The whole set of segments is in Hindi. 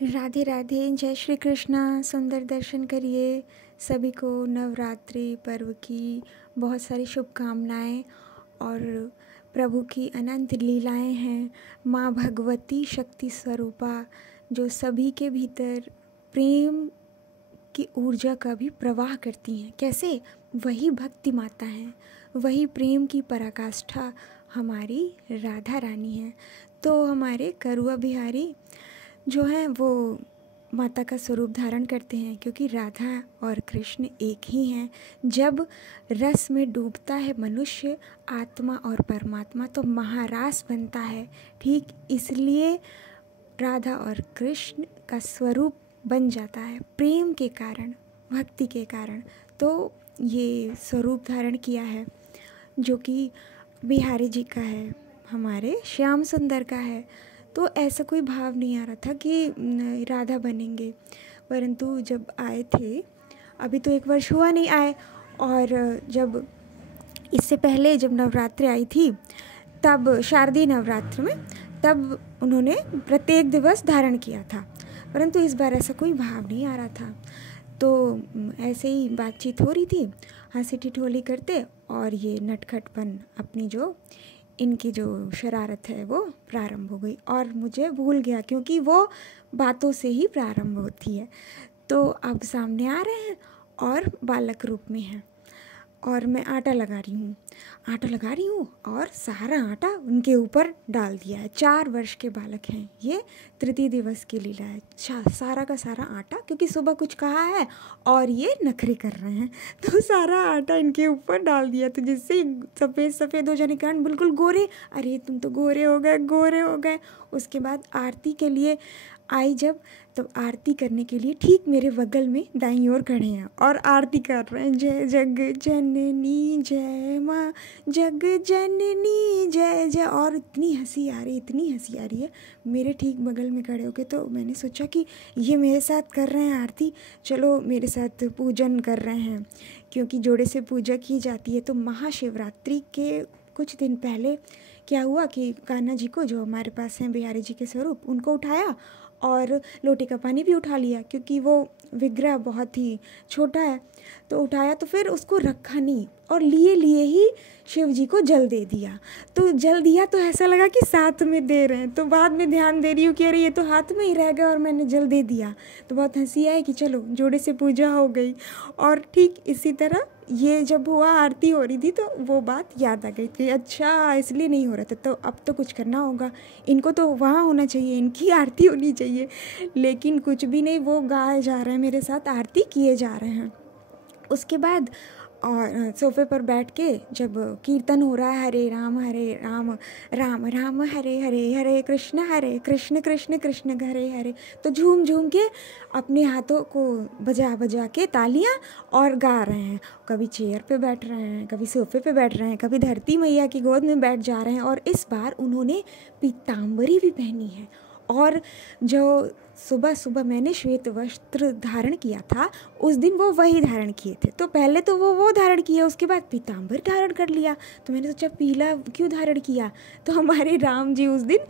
राधे राधे। जय श्री कृष्णा। सुंदर दर्शन करिए। सभी को नवरात्रि पर्व की बहुत सारी शुभकामनाएं। और प्रभु की अनंत लीलाएं हैं। माँ भगवती शक्ति स्वरूपा जो सभी के भीतर प्रेम की ऊर्जा का भी प्रवाह करती हैं। कैसे? वही भक्ति माता हैं, वही प्रेम की पराकाष्ठा हमारी राधा रानी है। तो हमारे करुआ बिहारी जो हैं वो माता का स्वरूप धारण करते हैं, क्योंकि राधा और कृष्ण एक ही हैं। जब रस में डूबता है मनुष्य, आत्मा और परमात्मा, तो महारास बनता है। ठीक इसलिए राधा और कृष्ण का स्वरूप बन जाता है प्रेम के कारण, भक्ति के कारण। तो ये स्वरूप धारण किया है जो कि बिहारी जी का है, हमारे श्याम सुंदर का है। तो ऐसा कोई भाव नहीं आ रहा था कि राधा बनेंगे, परंतु जब आए थे, अभी तो 1 वर्ष हुआ नहीं आए, और जब इससे पहले जब नवरात्रि आई थी, तब शारदीय नवरात्र में, तब उन्होंने प्रत्येक दिवस धारण किया था। परंतु इस बार ऐसा कोई भाव नहीं आ रहा था। तो ऐसे ही बातचीत हो रही थी, हंसी ठिठोली करते, और ये नटखटपन अपनी जो इनकी जो शरारत है वो प्रारंभ हो गई, और मुझे भूल गया, क्योंकि वो बातों से ही प्रारंभ होती है। तो अब सामने आ रहे हैं और बालक रूप में हैं, और मैं आटा लगा रही हूँ और सारा आटा उनके ऊपर डाल दिया है। 4 वर्ष के बालक हैं। ये तृतीय दिवस की लीला है। सारा का सारा आटा, क्योंकि सुबह कुछ कहा है और ये नखरे कर रहे हैं, तो सारा आटा इनके ऊपर डाल दिया, तो जिससे सफ़ेद सफ़ेद हो जाने के कारण बिल्कुल गोरे। अरे तुम तो गोरे हो गए। उसके बाद आरती के लिए आई जब, तो आरती करने के लिए ठीक मेरे बगल में दाईं ओर खड़े हैं और आरती कर रहे हैं। जय जग जननी जय माँ, जग जननी जय जय। और इतनी हंसी आ रही है मेरे ठीक बगल में खड़े होके। तो मैंने सोचा कि ये मेरे साथ कर रहे हैं आरती, चलो मेरे साथ पूजन कर रहे हैं, क्योंकि जोड़े से पूजा की जाती है। तो महाशिवरात्रि के कुछ दिन पहले क्या हुआ कि कान्हा जी को, जो हमारे पास हैं बिहारी जी के स्वरूप, उनको उठाया और लोटे का पानी भी उठा लिया, क्योंकि वो विग्रह बहुत ही छोटा है। तो उठाया, तो फिर उसको रखा नहीं, और लिए ही शिव जी को जल दे दिया। तो जल दिया तो ऐसा लगा कि साथ में दे रहे हैं, तो बाद में ध्यान दे रही हूँ कि अरे ये तो हाथ में ही रह गया और मैंने जल दे दिया। तो बहुत हंसी आई कि चलो जोड़े से पूजा हो गई। और ठीक इसी तरह ये जब हुआ, आरती हो रही थी, तो वो बात याद आ गई कि अच्छा इसलिए नहीं हो रहा था, तो अब तो कुछ करना होगा। इनको तो वहाँ होना चाहिए, इनकी आरती होनी चाहिए। लेकिन कुछ भी नहीं, वो गाए जा रहे हैं मेरे साथ, आरती किए जा रहे हैं। उसके बाद और सोफे पर बैठ के जब कीर्तन हो रहा है, हरे राम राम राम हरे हरे, हरे कृष्ण कृष्ण कृष्ण हरे हरे, तो झूम झूम के अपने हाथों को बजा बजा के तालियां और गा रहे हैं। कभी चेयर पे बैठ रहे हैं, कभी सोफे पे बैठ रहे हैं, कभी धरती मैया की गोद में बैठ जा रहे हैं। और इस बार उन्होंने पीताम्बरी भी पहनी है। और जो सुबह सुबह मैंने श्वेत वस्त्र धारण किया था, उस दिन वो वही धारण किए थे। तो पहले तो वो धारण किया, उसके बाद पीताम्बर धारण कर लिया। तो मैंने सोचा पीला क्यों धारण किया, तो हमारे राम जी उस दिन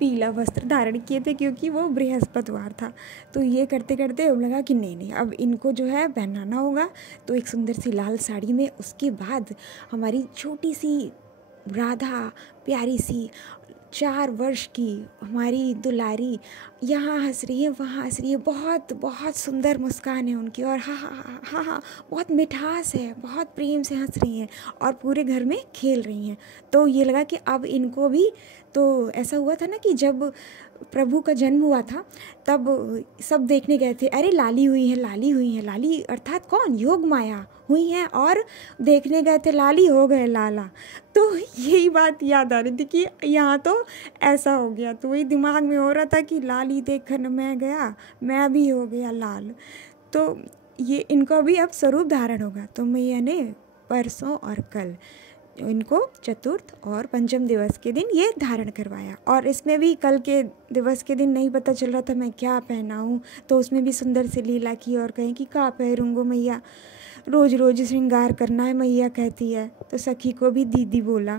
पीला वस्त्र धारण किए थे, क्योंकि वो बृहस्पतिवार था। तो ये करते करते लगा कि नहीं अब इनको जो है पहनाना होगा। तो एक सुंदर सी लाल साड़ी में, उसके बाद हमारी छोटी सी राधा, प्यारी सी 4 वर्ष की हमारी दुलारी, यहाँ हंस रही है, वहाँ हंस रही है, बहुत बहुत सुंदर मुस्कान है उनकी, और हाँ, बहुत मिठास है, बहुत प्रेम से हंस रही हैं और पूरे घर में खेल रही हैं। तो ये लगा कि अब इनको भी, तो ऐसा हुआ था ना कि जब प्रभु का जन्म हुआ था, तब सब देखने गए थे, अरे लाली हुई है, लाली अर्थात कौन, योग माया हुई हैं, और देखने गए थे लाली, हो गए लाला। तो यही बात याद आ रही थी कि यहाँ तो ऐसा हो गया। तो वही दिमाग में हो रहा था कि लाली देखन मैं गया, मैं भी हो गया लाल। तो ये इनका भी अब स्वरूप धारण होगा। तो मैया ने परसों और कल इनको चतुर्थ और पंचम दिवस के दिन ये धारण करवाया। और इसमें भी कल के दिवस के दिन नहीं पता चल रहा था मैं क्या पहनाऊँ, तो उसमें भी सुंदर से लीला की और कहीं कि क्या पहरूँगो मैया, रोज़ रोज़ श्रृंगार करना है मैया कहती है। तो सखी को भी दीदी बोला,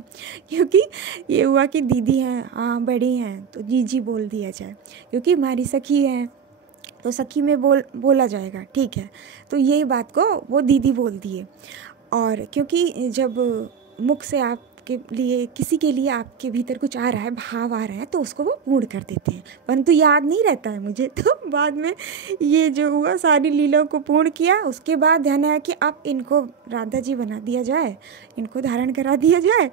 क्योंकि ये हुआ कि दीदी हैं, हाँ बड़ी हैं, तो जीजी बोल दिया जाए, क्योंकि हमारी सखी हैं तो सखी में बोला जाएगा, ठीक है। तो यही बात को वो दीदी बोल दिए। और क्योंकि जब मुख से आपके लिए किसी के लिए आपके भीतर कुछ आ रहा है, भाव आ रहा है, तो उसको वो पूर्ण कर देते हैं, परंतु याद नहीं रहता है मुझे। तो बाद में ये जो हुआ, सारी लीलाओं को पूर्ण किया, उसके बाद ध्यान आया कि अब इनको राधा जी बना दिया जाए, इनको धारण करा दिया जाए,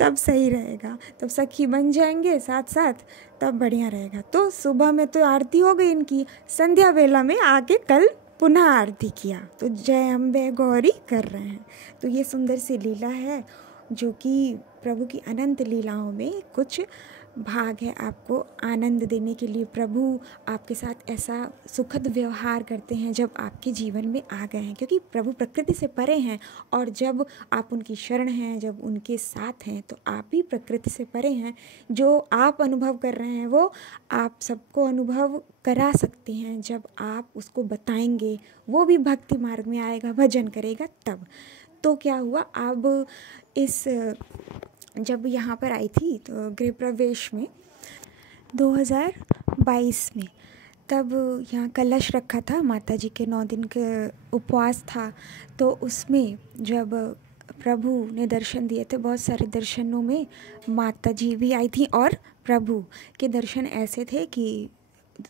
तब सही रहेगा, तब सखी बन जाएंगे साथ साथ, तब बढ़िया रहेगा। तो सुबह में तो आरती हो गई इनकी, संध्या वेला में आके कल पुनः आरती किया, तो जय अम्बे गौरी कर रहे हैं। तो ये सुंदर सी लीला है जो कि प्रभु की अनंत लीलाओं में कुछ भाग है आपको आनंद देने के लिए। प्रभु आपके साथ ऐसा सुखद व्यवहार करते हैं जब आपके जीवन में आ गए हैं, क्योंकि प्रभु प्रकृति से परे हैं, और जब आप उनकी शरण हैं, जब उनके साथ हैं, तो आप भी प्रकृति से परे हैं। जो आप अनुभव कर रहे हैं वो आप सबको अनुभव करा सकते हैं जब आप उसको बताएंगे। वो भी भक्ति मार्ग में आएगा, भजन करेगा तब। तो क्या हुआ, अब इस जब यहाँ पर आई थी तो गृह प्रवेश में 2022 में, तब यहाँ कलश रखा था, माता जी के 9 दिन के उपवास था। तो उसमें जब प्रभु ने दर्शन दिए थे, बहुत सारे दर्शनों में माता जी भी आई थी, और प्रभु के दर्शन ऐसे थे कि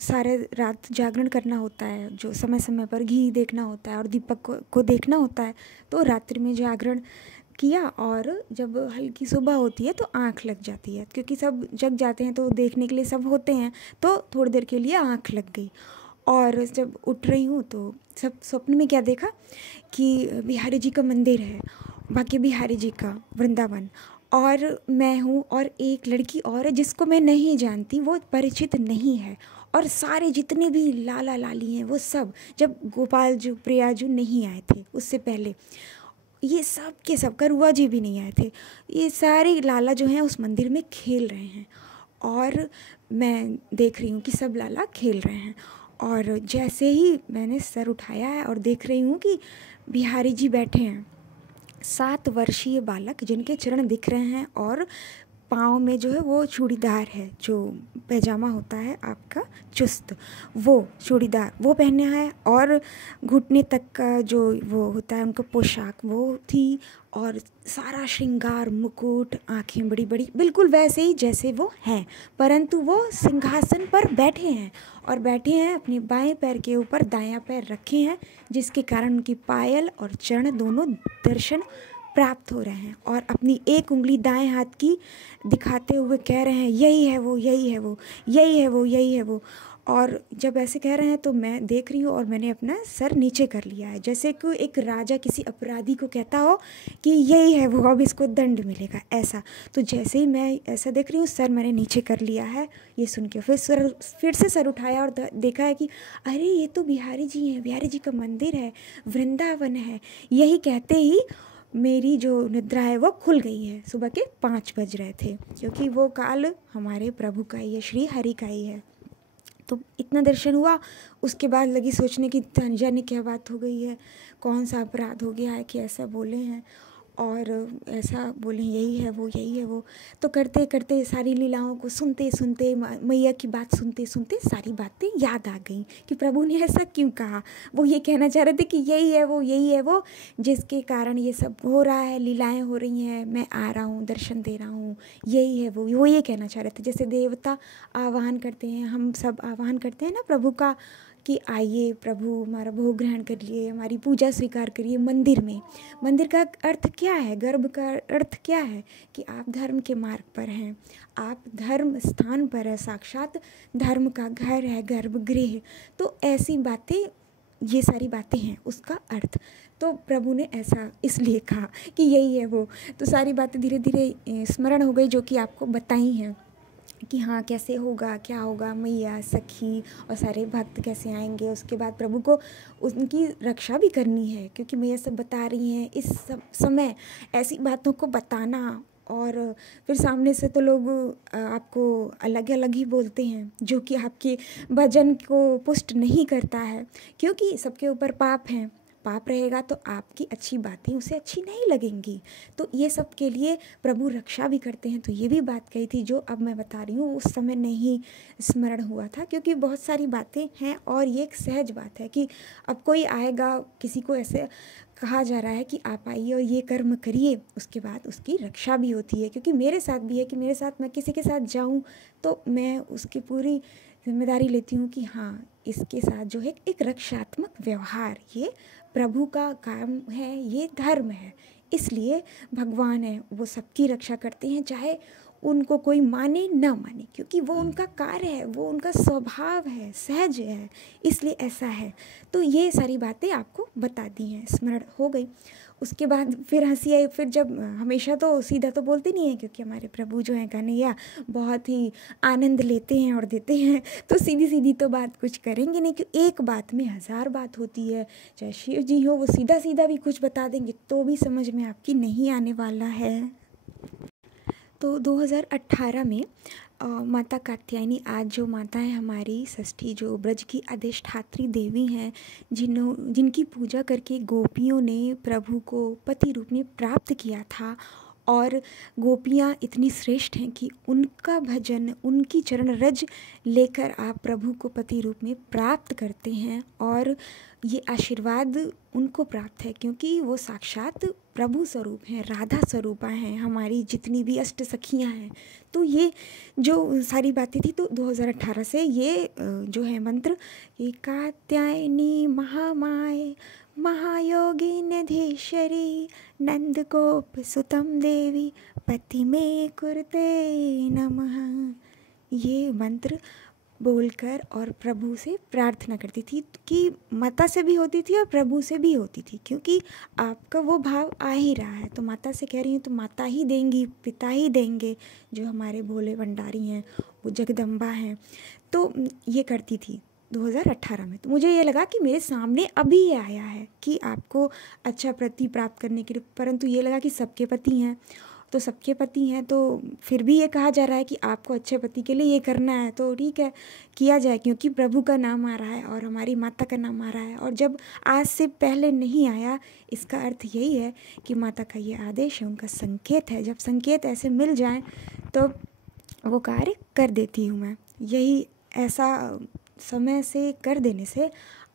सारे रात जागरण करना होता है, जो समय समय पर घी देखना होता है और दीपक को देखना होता है। तो रात्रि में जागरण किया, और जब हल्की सुबह होती है तो आँख लग जाती है, क्योंकि सब जग जाते हैं तो देखने के लिए सब होते हैं, तो थोड़ी देर के लिए आँख लग गई। और जब उठ रही हूँ तो सब स्वप्न में क्या देखा कि बिहारी जी का मंदिर है, बाकी बिहारी जी का वृंदावन, और मैं हूँ, और एक लड़की और है जिसको मैं नहीं जानती, वो परिचित नहीं है, और सारे जितने भी लाला लाली हैं वो सब, जब गोपाल जी प्रिया जी नहीं आए थे उससे पहले, ये सब के सब, करुआ जी भी नहीं आए थे, ये सारे लाला जो हैं उस मंदिर में खेल रहे हैं, और मैं देख रही हूँ कि सब लाला खेल रहे हैं। और जैसे ही मैंने सर उठाया है और देख रही हूँ कि बिहारी जी बैठे हैं, 7 वर्षीय बालक जिनके चरण दिख रहे हैं, और पाँव में जो है वो चूड़ीदार है, जो पैजामा होता है आपका चुस्त, वो चूड़ीदार वो पहने है, और घुटने तक का जो वो होता है उनका पोशाक वो थी, और सारा श्रृंगार, मुकुट, आँखें बड़ी बड़ी, बिल्कुल वैसे ही जैसे वो हैं, परंतु वो सिंहासन पर बैठे हैं, और बैठे हैं अपने बाएं पैर के ऊपर दायां पैर रखे हैं, जिसके कारण उनकी पायल और चरण दोनों दर्शन प्राप्त हो रहे हैं, और अपनी एक उंगली दाएं हाथ की दिखाते हुए कह रहे हैं, यही है वो, यही है वो, यही है वो, यही है वो। और जब ऐसे कह रहे हैं तो मैं देख रही हूँ, और मैंने अपना सर नीचे कर लिया है, जैसे कि एक राजा किसी अपराधी को कहता हो कि यही है वो, अब इसको दंड मिलेगा, ऐसा। तो जैसे ही मैं ऐसा देख रही हूँ, सर मैंने नीचे कर लिया है, ये सुन के फिर से सर उठाया और देखा है कि अरे ये तो बिहारी जी हैं, बिहारी जी का मंदिर है, वृंदावन है। यही कहते ही मेरी जो निद्रा है वो खुल गई है। सुबह के 5 बज रहे थे, क्योंकि वो काल हमारे प्रभु का ही है, श्री हरि का ही है। तो इतना दर्शन हुआ, उसके बाद लगी सोचने की जाने क्या बात हो गई है, कौन सा अपराध हो गया है कि ऐसा बोले हैं, और ऐसा बोले यही है वो, यही है वो। तो करते करते सारी लीलाओं को सुनते सुनते, मैया की बात सुनते सुनते सारी बातें याद आ गई कि प्रभु ने ऐसा क्यों कहा। वो ये कहना चाह रहे थे कि यही है वो, यही है वो, जिसके कारण ये सब हो रहा है, लीलाएं हो रही हैं, मैं आ रहा हूँ, दर्शन दे रहा हूँ, यही है वो ये कहना चाह रहे थे। जैसे देवता आह्वान करते हैं, हम सब आह्वान करते हैं ना प्रभु का, कि आइए प्रभु हमारा भोग ग्रहण करिए, हमारी पूजा स्वीकार करिए मंदिर में। मंदिर का अर्थ क्या है, गर्भ का अर्थ क्या है, कि आप धर्म के मार्ग पर हैं, आप धर्म स्थान पर है, साक्षात धर्म का घर है, गर्भगृह। तो ऐसी बातें, ये सारी बातें हैं उसका अर्थ। तो प्रभु ने ऐसा इसलिए कहा कि यही है वो। तो सारी बातें धीरे धीरे स्मरण हो गई, जो कि आपको बताई हैं कि हाँ कैसे होगा, क्या होगा, मैया, सखी और सारे भक्त कैसे आएंगे। उसके बाद प्रभु को उनकी रक्षा भी करनी है, क्योंकि मैया सब बता रही हैं। इस सब समय ऐसी बातों को बताना, और फिर सामने से तो लोग आपको अलग अलग ही बोलते हैं, जो कि आपके भजन को पुष्ट नहीं करता है, क्योंकि सबके ऊपर पाप हैं, पाप रहेगा तो आपकी अच्छी बातें उसे अच्छी नहीं लगेंगी। तो ये सब के लिए प्रभु रक्षा भी करते हैं। तो ये भी बात कही थी जो अब मैं बता रही हूँ, उस समय नहीं स्मरण हुआ था, क्योंकि बहुत सारी बातें हैं और ये एक सहज बात है कि अब कोई आएगा, किसी को ऐसे कहा जा रहा है कि आप आइए और ये कर्म करिए, उसके बाद उसकी रक्षा भी होती है। क्योंकि मेरे साथ भी है कि मेरे साथ मैं किसी के साथ जाऊँ तो मैं उसकी पूरी जिम्मेदारी लेती हूँ कि हाँ, इसके साथ जो है एक रक्षात्मक व्यवहार, ये प्रभु का काम है, ये धर्म है। इसलिए भगवान है वो सबकी रक्षा करते हैं, चाहे उनको कोई माने ना माने, क्योंकि वो उनका कार्य है, वो उनका स्वभाव है, सहज है, इसलिए ऐसा है। तो ये सारी बातें आपको बता दी हैं, स्मरण हो गई। उसके बाद फिर हंसी आई। फिर जब हमेशा तो सीधा तो बोलते नहीं है, क्योंकि हमारे प्रभु जो हैं कन्हैया बहुत ही आनंद लेते हैं और देते हैं, तो सीधी सीधी तो बात कुछ करेंगे नहीं, कि एक बात में हज़ार बात होती है। चाहे शिव जी हो, वो सीधा सीधा भी कुछ बता देंगे तो भी समझ में आपकी नहीं आने वाला है। तो 2018 में माता कात्यायनी, आज जो माता है हमारी षष्ठी, जो ब्रज की अधिष्ठात्री देवी हैं, जिनकी पूजा करके गोपियों ने प्रभु को पति रूप में प्राप्त किया था, और गोपियाँ इतनी श्रेष्ठ हैं कि उनका भजन, उनकी चरण रज लेकर आप प्रभु को पति रूप में प्राप्त करते हैं, और ये आशीर्वाद उनको प्राप्त है क्योंकि वो साक्षात प्रभु स्वरूप हैं, राधा स्वरूपा हैं, हमारी जितनी भी अष्ट सखियाँ हैं। तो ये जो सारी बातें थी, तो 2018 से ये जो है मंत्र, ये कात्यायनी महामाय महायोगिन्यधीश्वरी नंदगोप सुतम देवी पति में कुरुते नमः, ये मंत्र बोलकर और प्रभु से प्रार्थना करती थी, कि माता से भी होती थी और प्रभु से भी होती थी, क्योंकि आपका वो भाव आ ही रहा है। तो माता से कह रही हूँ तो माता ही देंगी, पिता ही देंगे, जो हमारे भोले भंडारी हैं, वो जगदम्बा हैं। तो ये करती थी 2018 में। तो मुझे ये लगा कि मेरे सामने अभी ये आया है कि आपको अच्छा पति प्राप्त करने के लिए, परंतु ये लगा कि सबके पति हैं, तो सबके पति हैं तो फिर भी ये कहा जा रहा है कि आपको अच्छे पति के लिए ये करना है, तो ठीक है, किया जाए, क्योंकि प्रभु का नाम आ रहा है और हमारी माता का नाम आ रहा है। और जब आज से पहले नहीं आया, इसका अर्थ यही है कि माता का ये आदेश है, उनका संकेत है। जब संकेत ऐसे मिल जाएं तो वो कार्य कर देती हूँ मैं। यही ऐसा समय से कर देने से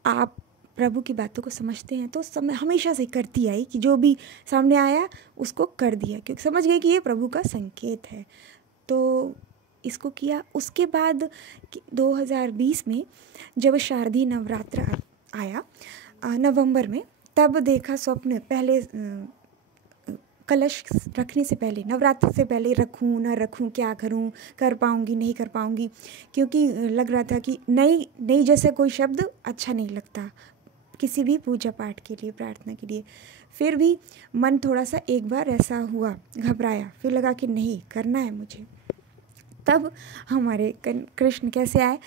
आप प्रभु की बातों को समझते हैं, तो समय हमेशा से करती आई कि जो भी सामने आया उसको कर दिया, क्योंकि समझ गए कि ये प्रभु का संकेत है, तो इसको किया। उसके बाद 2020 में जब शारदीय नवरात्र आया नवंबर में, तब देखा स्वप्न, पहले कलश रखने से पहले, नवरात्र से पहले, रखूँ ना रखूँ, क्या करूँ, कर पाऊँगी नहीं कर पाऊँगी, क्योंकि लग रहा था कि नई जैसे कोई शब्द अच्छा नहीं लगता किसी भी पूजा पाठ के लिए, प्रार्थना के लिए। फिर भी मन थोड़ा सा एक बार ऐसा हुआ, घबराया, फिर लगा कि नहीं, करना है मुझे। तब हमारे कृष्ण कैसे आए,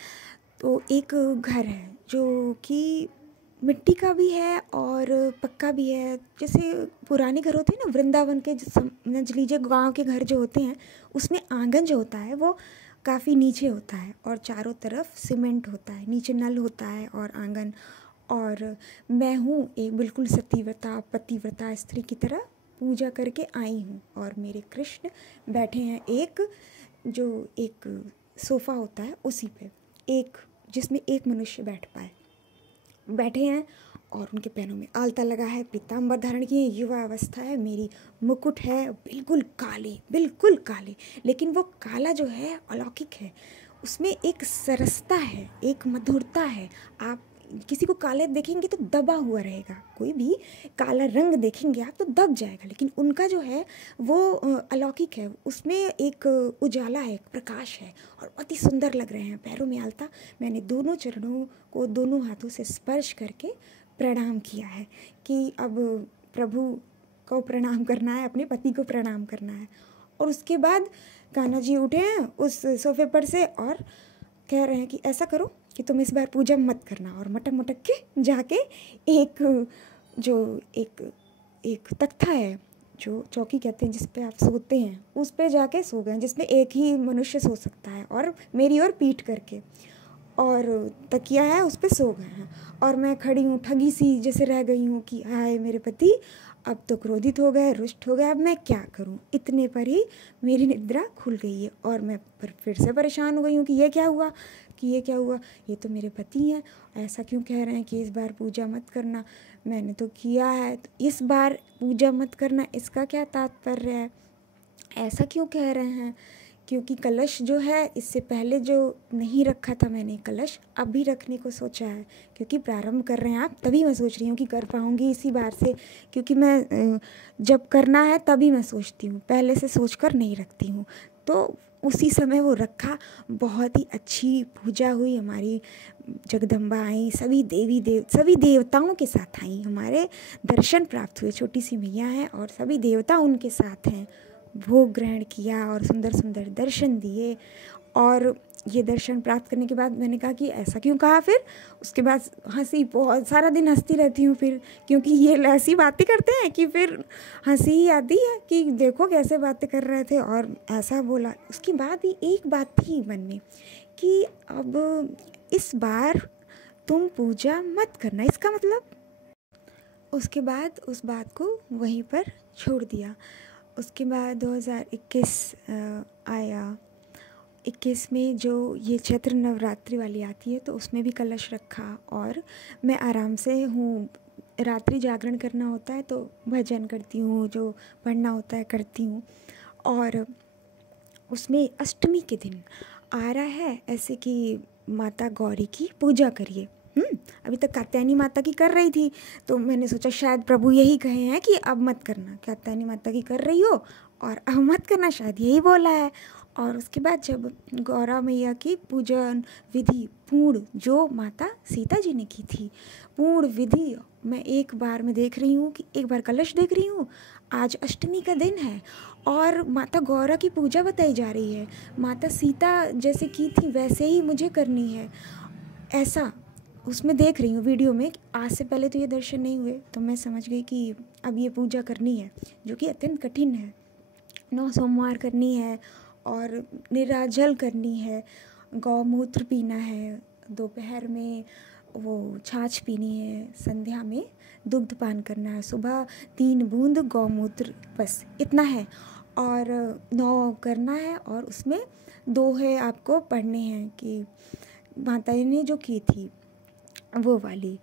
तो एक घर है जो कि मिट्टी का भी है और पक्का भी है। जैसे पुराने घर होते हैं ना, वृंदावन के, समझ लीजिए गांव के घर जो होते हैं, उसमें आंगन जो होता है वो काफ़ी नीचे होता है और चारों तरफ सीमेंट होता है, नीचे नल होता है और आंगन। और मैं हूँ एक बिल्कुल सतीव्रता पतिव्रता स्त्री की तरह पूजा करके आई हूँ, और मेरे कृष्ण बैठे हैं एक सोफ़ा होता है उसी पे, एक जिसमें एक मनुष्य बैठे हैं, और उनके पैरों में आलता लगा है, पीताम्बर धारण किए, युवा अवस्था है, मेरी मुकुट है बिल्कुल काले, लेकिन वो काला जो है अलौकिक है, उसमें एक सरसता है, एक मधुरता है। आप किसी को काले देखेंगे तो दबा हुआ रहेगा, कोई भी काला रंग देखेंगे आप तो दब जाएगा, लेकिन उनका जो है वो अलौकिक है, उसमें एक उजाला है, एक प्रकाश है, और बहुत ही सुंदर लग रहे हैं। पैरों में आलता, मैंने दोनों चरणों को दोनों हाथों से स्पर्श करके प्रणाम किया है कि अब प्रभु को प्रणाम करना है, अपने पति को प्रणाम करना है। और उसके बाद कान्हा जी उठे हैं उस सोफे पर से और कह रहे हैं कि ऐसा करो कि तुम इस बार पूजा मत करना, और मटक के जाके एक तख्ता है, जो चौकी कहते हैं जिस पे आप सोते हैं, उस पे जाके सो गए, जिसमें एक ही मनुष्य सो सकता है, और मेरी ओर पीठ करके। और तकिया है उस पे सो गए हैं और मैं खड़ी हूँ ठगी सी जैसे रह गई हूँ कि हाय मेरे पति अब तो क्रोधित हो गए, रुष्ट हो गए, अब मैं क्या करूँ। इतने पर ही मेरी निद्रा खुल गई है और मैं फिर से परेशान हो गई हूँ कि ये क्या हुआ, ये तो मेरे पति हैं, ऐसा क्यों कह रहे हैं कि इस बार पूजा मत करना, मैंने तो किया है, तो इस बार पूजा मत करना इसका क्या तात्पर्य है, ऐसा क्यों कह रहे हैं। क्योंकि कलश जो है इससे पहले जो नहीं रखा था मैंने कलश, अभी रखने को सोचा है, क्योंकि प्रारंभ कर रहे हैं आप, तभी मैं सोच रही हूँ कि कर पाऊँगी इसी बार से, क्योंकि मैं जब करना है तभी मैं सोचती हूँ, पहले से सोच कर नहीं रखती हूँ। तो उसी समय वो रखा, बहुत ही अच्छी पूजा हुई, हमारी जगदम्बा आई, सभी सभी देवताओं के साथ आई, हमारे दर्शन प्राप्त हुए, छोटी सी मैया हैं और सभी देवता उनके साथ हैं। भोग ग्रहण किया और सुंदर सुंदर दर्शन दिए। और ये दर्शन प्राप्त करने के बाद मैंने कहा कि ऐसा क्यों कहा, फिर उसके बाद हंसी, बहुत सारा दिन हंसती रहती हूँ फिर, क्योंकि ये ऐसी बातें करते हैं कि फिर हंसी ही आती है कि देखो कैसे बातें कर रहे थे और ऐसा बोला। उसके बाद भी एक बात थी मन में कि अब इस बार तुम पूजा मत करना, इसका मतलब। उसके बाद उस बात को वहीं पर छोड़ दिया। उसके बाद 2021 आया। 21 में जो ये चैत्र नवरात्रि वाली आती है तो उसमें भी कलश रखा और मैं आराम से हूँ। रात्रि जागरण करना होता है तो भजन करती हूँ, जो पढ़ना होता है करती हूँ। और उसमें अष्टमी के दिन आ रहा है ऐसे कि माता गौरी की पूजा करिए। अभी तक कात्यायनी माता की कर रही थी, तो मैंने सोचा शायद प्रभु यही कहे हैं कि अब मत करना, कात्यायनी माता की कर रही हो और अब मत करना, शायद यही बोला है। और उसके बाद जब गौरा मैया की पूजन विधि पूर्ण, जो माता सीता जी ने की थी, पूर्ण विधि मैं एक बार में देख रही हूँ कि एक बार कलश देख रही हूँ। आज अष्टमी का दिन है और माता गौरा की पूजा बताई जा रही है, माता सीता जैसे की थी वैसे ही मुझे करनी है, ऐसा उसमें देख रही हूँ वीडियो में। आज से पहले तो ये दर्शन नहीं हुए, तो मैं समझ गई कि अब ये पूजा करनी है, जो कि अत्यंत कठिन है। 9 सोमवार करनी है और निराजल करनी है, गौमूत्र पीना है, दोपहर में वो छाछ पीनी है, संध्या में दुग्ध पान करना है, सुबह 3 बूंद गौमूत्र, बस इतना है। और 9 करना है और उसमें दोहे आपको पढ़ने हैं कि माता ने जो की थी वो वाली।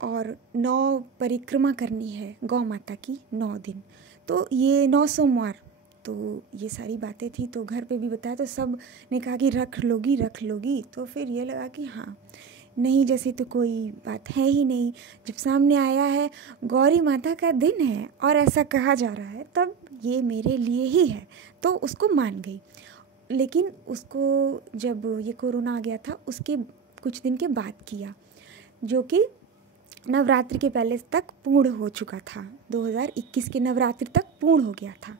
और 9 परिक्रमा करनी है गौ माता की 9 दिन। तो ये 9 सोमवार, तो ये सारी बातें थी, तो घर पे भी बताया तो सब ने कहा कि रख लोगी। तो फिर ये लगा कि हाँ, नहीं जैसे तो कोई बात है ही नहीं, जब सामने आया है गौरी माता का दिन है और ऐसा कहा जा रहा है, तब ये मेरे लिए ही है, तो उसको मान गई। लेकिन उसको जब ये कोरोना आ गया था उसके कुछ दिन के बाद किया, जो कि नवरात्रि के पहले तक पूर्ण हो चुका था, 2021 के नवरात्रि तक पूर्ण हो गया था।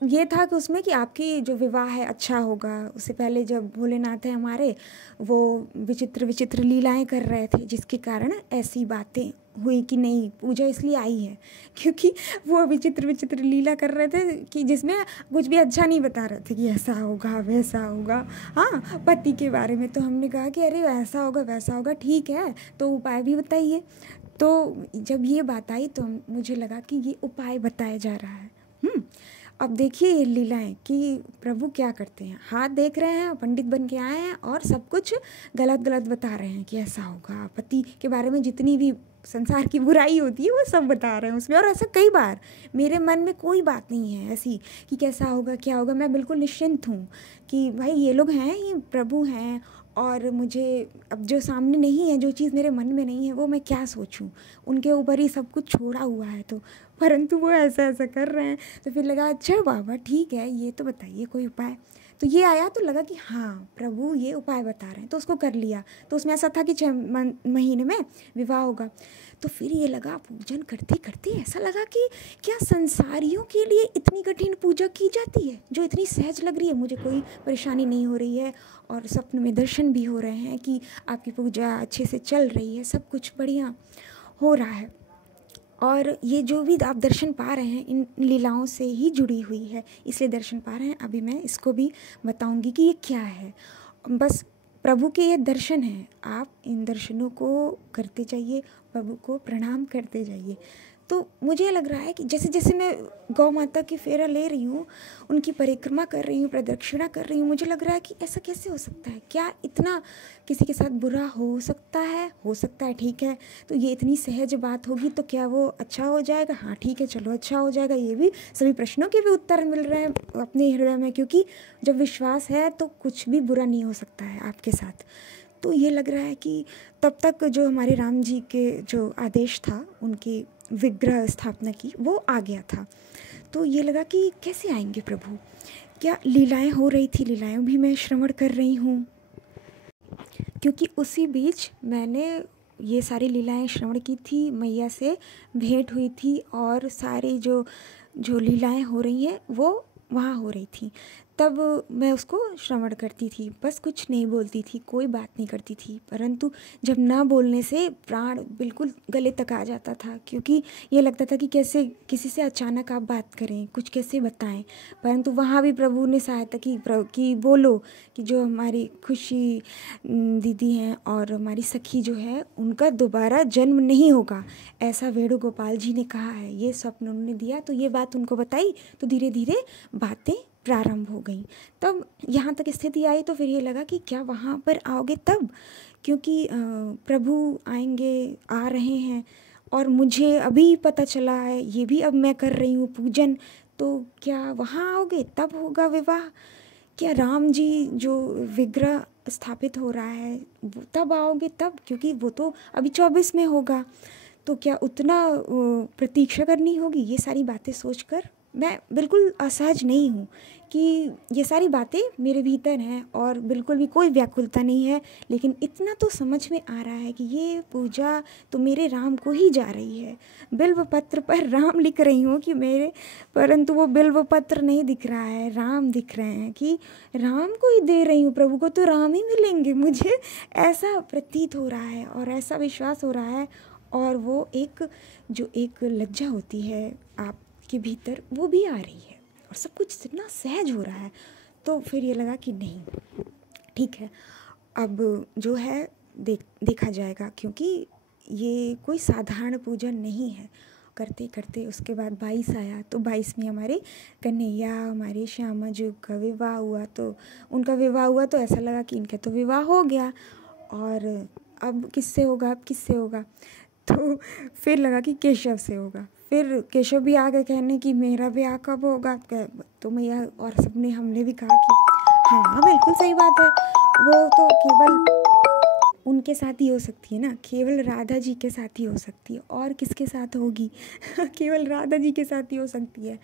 ये था कि उसमें कि आपकी जो विवाह है अच्छा होगा। उससे पहले जब भोलेनाथ है हमारे, वो विचित्र लीलाएं कर रहे थे, जिसके कारण ऐसी बातें हुई कि नहीं पूजा इसलिए आई है, क्योंकि वो विचित्र लीला कर रहे थे कि जिसमें कुछ भी अच्छा नहीं बता रहे थे कि ऐसा होगा वैसा होगा। हाँ, पति के बारे में तो हमने कहा कि अरे ऐसा होगा वैसा होगा, ठीक है तो उपाय भी बताइए। तो जब ये बात आई तो मुझे लगा कि ये उपाय बताया जा रहा है। अब देखिए ये लीलाएं कि प्रभु क्या करते हैं, हाथ देख रहे हैं, पंडित बन के आए हैं और सब कुछ गलत बता रहे हैं कि ऐसा होगा। पति के बारे में जितनी भी संसार की बुराई होती है वो सब बता रहे हैं उसमें। और ऐसा कई बार मेरे मन में कोई बात नहीं है ऐसी कि कैसा होगा क्या होगा, मैं बिल्कुल निश्चिंत हूँ कि भाई ये लोग हैं, ये प्रभु हैं, और मुझे अब जो सामने नहीं है, जो चीज़ मेरे मन में नहीं है, वो मैं क्या सोचूं, उनके ऊपर ही सब कुछ छोड़ा हुआ है। तो परंतु वो ऐसा कर रहे हैं, तो फिर लगा अच्छा बाबा ठीक है, ये तो बताइए कोई उपाय। तो ये आया तो लगा कि हाँ प्रभु ये उपाय बता रहे हैं, तो उसको कर लिया। तो उसमें ऐसा था कि 6 महीने में विवाह होगा। तो फिर ये लगा पूजन करते करते ऐसा लगा कि क्या संसारियों के लिए इतनी कठिन पूजा की जाती है, जो इतनी सहज लग रही है, मुझे कोई परेशानी नहीं हो रही है और स्वप्न में दर्शन भी हो रहे हैं कि आपकी पूजा अच्छे से चल रही है, सब कुछ बढ़िया हो रहा है। और ये जो भी आप दर्शन पा रहे हैं इन लीलाओं से ही जुड़ी हुई है, इसलिए दर्शन पा रहे हैं। अभी मैं इसको भी बताऊंगी कि ये क्या है। बस प्रभु के ये दर्शन हैं, आप इन दर्शनों को करते जाइए, प्रभु को प्रणाम करते जाइए। तो मुझे लग रहा है कि जैसे जैसे मैं गौ माता की फेरा ले रही हूँ, उनकी परिक्रमा कर रही हूँ, प्रदक्षिणा कर रही हूँ, मुझे लग रहा है कि ऐसा कैसे हो सकता है, क्या इतना किसी के साथ बुरा हो सकता है? हो सकता है, ठीक है। तो ये इतनी सहज बात होगी तो क्या वो अच्छा हो जाएगा? हाँ ठीक है, चलो अच्छा हो जाएगा। ये भी सभी प्रश्नों के भी उत्तर मिल रहे हैं अपने हृदय में, क्योंकि जब विश्वास है तो कुछ भी बुरा नहीं हो सकता है आपके साथ। तो ये लग रहा है कि तब तक जो हमारे राम जी के जो आदेश था, उनकी विग्रह स्थापना की, वो आ गया था। तो ये लगा कि कैसे आएंगे प्रभु, क्या लीलाएं हो रही थी, लीलाएं भी मैं श्रवण कर रही हूँ, क्योंकि उसी बीच मैंने ये सारी लीलाएं श्रवण की थी, मैया से भेंट हुई थी, और सारी जो जो लीलाएं हो रही हैं वो वहाँ हो रही थी। तब मैं उसको श्रवण करती थी, बस कुछ नहीं बोलती थी, कोई बात नहीं करती थी। परंतु जब ना बोलने से प्राण बिल्कुल गले तक आ जाता था, क्योंकि ये लगता था कि कैसे किसी से अचानक आप बात करें, कुछ कैसे बताएं। परंतु वहाँ भी प्रभु ने सहायता की कि बोलो, कि जो हमारी खुशी दीदी हैं और हमारी सखी जो है, उनका दोबारा जन्म नहीं होगा, ऐसा वेणुगोपाल जी ने कहा है, ये स्वप्न उन्होंने दिया। तो ये बात उनको बताई, तो धीरे धीरे बातें प्रारंभ हो गई। तब यहाँ तक स्थिति आई, तो फिर ये लगा कि क्या वहाँ पर आओगे तब, क्योंकि प्रभु आएंगे, आ रहे हैं, और मुझे अभी पता चला है, ये भी अब मैं कर रही हूँ पूजन, तो क्या वहाँ आओगे तब होगा विवाह? क्या राम जी जो विग्रह स्थापित हो रहा है वो तब आओगे तब, क्योंकि वो तो अभी 24 में होगा, तो क्या उतना प्रतीक्षा करनी होगी? ये सारी बातें सोचकर मैं बिल्कुल असहज नहीं हूँ, कि ये सारी बातें मेरे भीतर हैं और बिल्कुल भी कोई व्याकुलता नहीं है। लेकिन इतना तो समझ में आ रहा है कि ये पूजा तो मेरे राम को ही जा रही है। बिल्व पत्र पर राम लिख रही हूँ कि मेरे, परंतु वो बिल्व पत्र नहीं दिख रहा है, राम दिख रहे हैं, कि राम को ही दे रही हूँ, प्रभु को तो राम ही मिलेंगे, मुझे ऐसा प्रतीत हो रहा है और ऐसा विश्वास हो रहा है। और वो एक जो एक लज्जा होती है आपके भीतर, वो भी आ रही है, और सब कुछ इतना सहज हो रहा है। तो फिर ये लगा कि नहीं, ठीक है, अब जो है देखा जाएगा, क्योंकि ये कोई साधारण पूजन नहीं है। करते करते उसके बाद 22 आया, तो 22 में हमारे कन्हैया, हमारे श्यामा जी का विवाह हुआ। तो उनका विवाह हुआ तो ऐसा लगा कि इनका तो विवाह हो गया, और अब किससे होगा, अब किससे होगा? तो फिर लगा कि केशव से होगा। फिर केशव भी आ गए कहने कि मेरा ब्याह कब होगा? तो मैया और सबने, हमने भी कहा कि हाँ बिल्कुल सही बात है, वो तो केवल उनके साथ ही हो सकती है ना, केवल राधा जी के साथ ही हो सकती है, और किसके साथ होगी? केवल राधा जी के साथ ही हो सकती है।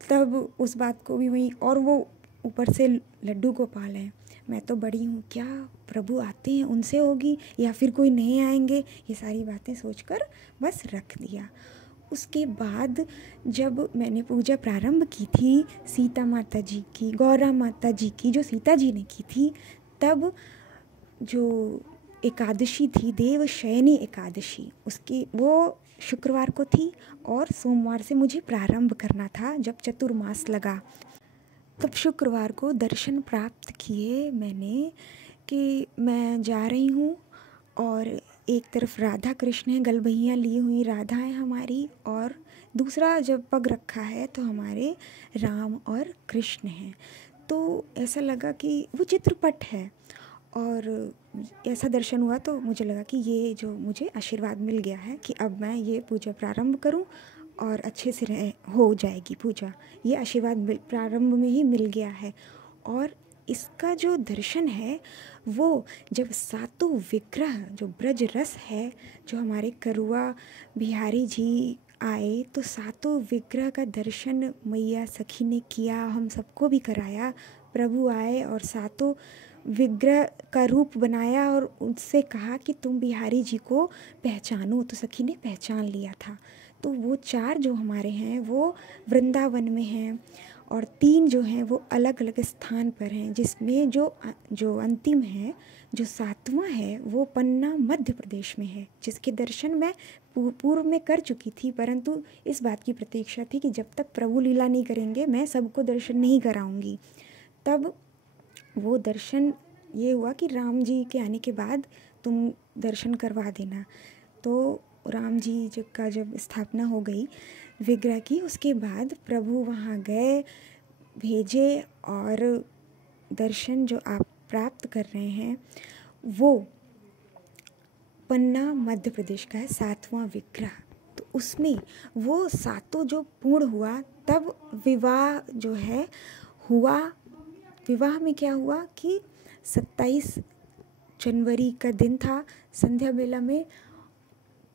तब उस बात को भी वही, और वो ऊपर से लड्डू गोपाल हैं, मैं तो बड़ी हूँ, क्या प्रभु आते हैं उनसे होगी या फिर कोई नए आएंगे? ये सारी बातें सोचकर बस रख दिया। उसके बाद जब मैंने पूजा प्रारंभ की थी सीता माता जी की, गौरा माता जी की, जो सीता जी ने की थी, तब जो एकादशी थी, देवशयनी एकादशी, उसकी वो शुक्रवार को थी, और सोमवार से मुझे प्रारंभ करना था जब चतुर्मास लगा। तब शुक्रवार को दर्शन प्राप्त किए मैंने कि मैं जा रही हूँ, और एक तरफ राधा कृष्ण है, गलबहियाँ ली हुई राधा है हमारी, और दूसरा जब पग रखा है तो हमारे राम और कृष्ण हैं। तो ऐसा लगा कि वो चित्रपट है, और ऐसा दर्शन हुआ तो मुझे लगा कि ये जो मुझे आशीर्वाद मिल गया है कि अब मैं ये पूजा प्रारंभ करूं और अच्छे से हो जाएगी पूजा, ये आशीर्वाद प्रारंभ में ही मिल गया है। और इसका जो दर्शन है वो जब सातों विग्रह, जो ब्रज रस है, जो हमारे करुआ बिहारी जी आए, तो सातों विग्रह का दर्शन मैया सखी ने किया, हम सबको भी कराया। प्रभु आए और सातों विग्रह का रूप बनाया और उनसे कहा कि तुम बिहारी जी को पहचानो, तो सखी ने पहचान लिया था। तो वो 4 जो हमारे हैं वो वृंदावन में हैं, और 3 जो हैं वो अलग अलग स्थान पर हैं, जिसमें जो अंतिम है, जो 7वां है, वो पन्ना मध्य प्रदेश में है, जिसके दर्शन मैं पूर्व में कर चुकी थी। परंतु इस बात की प्रतीक्षा थी कि जब तक प्रभु लीला नहीं करेंगे मैं सबको दर्शन नहीं कराऊंगी। तब वो दर्शन ये हुआ कि राम जी के आने के बाद तुम दर्शन करवा देना। तो राम जी जब स्थापना हो गई विग्रह की, उसके बाद प्रभु वहाँ गए, भेजे, और दर्शन जो आप प्राप्त कर रहे हैं वो पन्ना मध्य प्रदेश का है 7वां विग्रह। तो उसमें वो 7 जो पूर्ण हुआ तब विवाह जो है हुआ। विवाह में क्या हुआ कि 27 जनवरी का दिन था। संध्या बेला में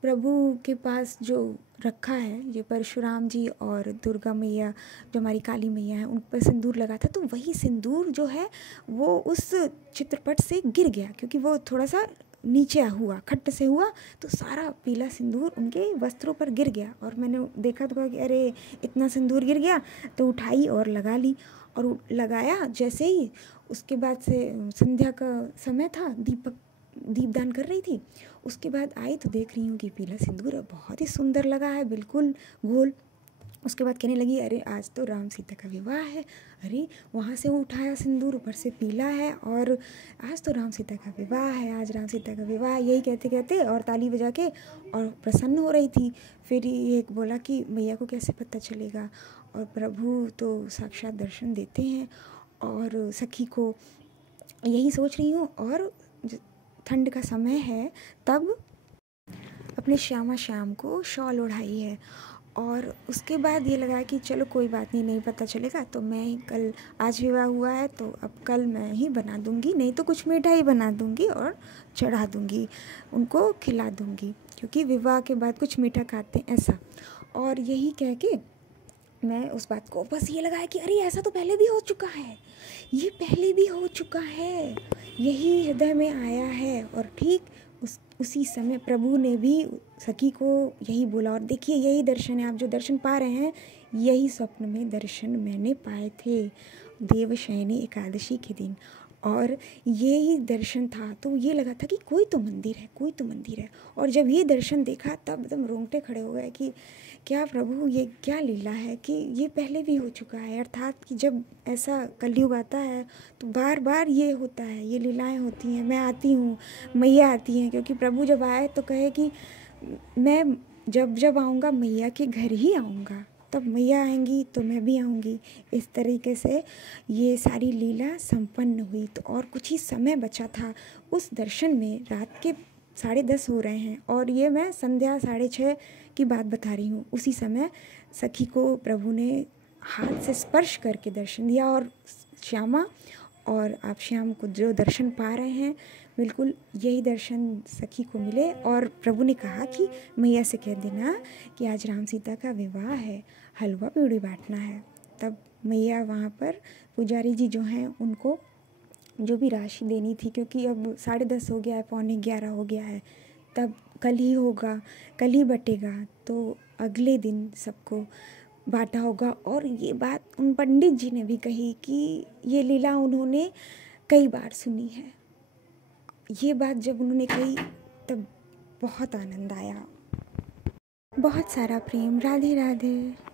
प्रभु के पास जो रखा है, ये परशुराम जी और दुर्गा मैया जो हमारी काली मैया है, उन पर सिंदूर लगा था। तो वही सिंदूर जो है वो उस चित्रपट से गिर गया, क्योंकि वो थोड़ा सा नीचे हुआ, खट्ट से हुआ, तो सारा पीला सिंदूर उनके वस्त्रों पर गिर गया। और मैंने देखा तो कि अरे इतना सिंदूर गिर गया, तो उठाई और लगा ली। और लगाया जैसे ही, उसके बाद से संध्या का समय था, दीपदान कर रही थी। उसके बाद आई तो देख रही हूँ कि पीला सिंदूर बहुत ही सुंदर लगा है, बिल्कुल गोल। उसके बाद कहने लगी अरे आज तो राम सीता का विवाह है। अरे वहाँ से वो उठाया सिंदूर, ऊपर से पीला है, और आज तो राम सीता का विवाह है, आज राम सीता का विवाह, यही कहते कहते और ताली बजा के और प्रसन्न हो रही थी। फिर एक बोला कि मैया को कैसे पता चलेगा, और प्रभु तो साक्षात दर्शन देते हैं। और सखी को यही सोच रही हूँ, और ठंड का समय है तब अपने श्यामा श्याम को शॉल ओढ़ाई है। और उसके बाद ये लगा कि चलो कोई बात नहीं, नहीं पता चलेगा तो मैं ही कल, आज विवाह हुआ है तो अब कल मैं ही बना दूंगी, नहीं तो कुछ मिठाई बना दूंगी और चढ़ा दूंगी, उनको खिला दूंगी, क्योंकि विवाह के बाद कुछ मीठा खाते हैं ऐसा। और यही कह के मैं उस बात को बस ये लगाया कि अरे ऐसा तो पहले भी हो चुका है, ये पहले भी हो चुका है, यही हृदय में आया है। और ठीक उसी समय प्रभु ने भी सखी को यही बोला, और देखिए यही दर्शन है, आप जो दर्शन पा रहे हैं यही स्वप्न में दर्शन मैंने पाए थे देवशयनी एकादशी के दिन। और ये ही दर्शन था, तो ये लगा था कि कोई तो मंदिर है, कोई तो मंदिर है। और जब ये दर्शन देखा तब एकदम रोंगटे खड़े हो गए कि क्या प्रभु, ये क्या लीला है कि ये पहले भी हो चुका है। अर्थात कि जब ऐसा कलयुग आता है तो बार बार ये होता है, ये लीलाएं होती हैं। मैं आती हूँ, मैया आती हैं, क्योंकि प्रभु जब आए तो कहे कि मैं जब जब आऊँगा मैया के घर ही आऊँगा, तब मैया आएंगी तो मैं भी आऊँगी। इस तरीके से ये सारी लीला संपन्न हुई। तो और कुछ ही समय बचा था उस दर्शन में, रात के 10:30 हो रहे हैं, और ये मैं संध्या 6:30 की बात बता रही हूँ। उसी समय सखी को प्रभु ने हाथ से स्पर्श करके दर्शन दिया। और श्यामा, और आप श्याम को जो दर्शन पा रहे हैं, बिल्कुल यही दर्शन सखी को मिले। और प्रभु ने कहा कि मैया से कह देना कि आज राम सीता का विवाह है, हलवा पूड़ी बांटना है। तब मैया वहाँ पर पुजारी जी जो हैं उनको जो भी राशि देनी थी, क्योंकि अब 10:30 हो गया है, 11:45 हो गया है, तब कल ही होगा, कल ही बटेगा, तो अगले दिन सबको बांटा होगा। और ये बात उन पंडित जी ने भी कही कि ये लीला उन्होंने कई बार सुनी है। ये बात जब उन्होंने कही तब बहुत आनंद आया। बहुत सारा प्रेम। राधे राधे।